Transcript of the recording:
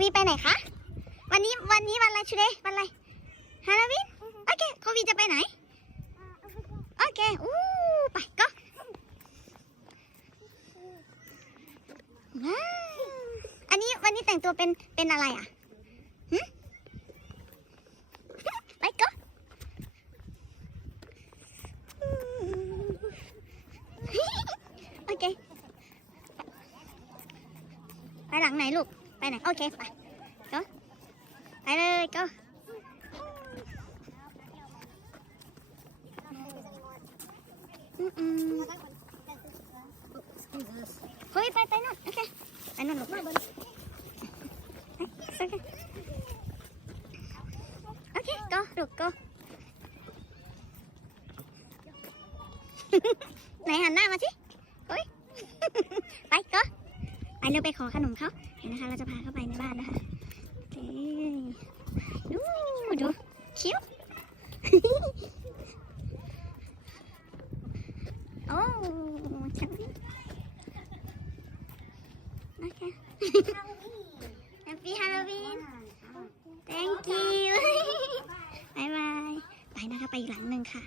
วีไปไหนคะ วันนี้วันนี้วันอะไรชูเดย์วันอะไรฮาโลวีนโอเคโควีจะไปไหน โอเค อู้ไปก็ว้าวอันนี้วันนี้แต่งตัวเป็นเป็นอะไรอะหึไปก็โอเค ไปหลังไหนลูก ไปไหนโอเคไปก็ไปเลยก็อืมอืมเฮ้ยไปไปนู่นโอเค ไปเคโอเคก็ลูกก็ไหนหันหน้าไปก็ไปเร็วไปขอขนมเขาเดี๋ยวนะคะ เราจะพาเข้าไปในบ้านนะคะเคดูดูคิ้วโอ้ชังโอเค Happy Halloween Thank you บายบายไปนะคะ ไปอีกหลังหนึ่งค่ะ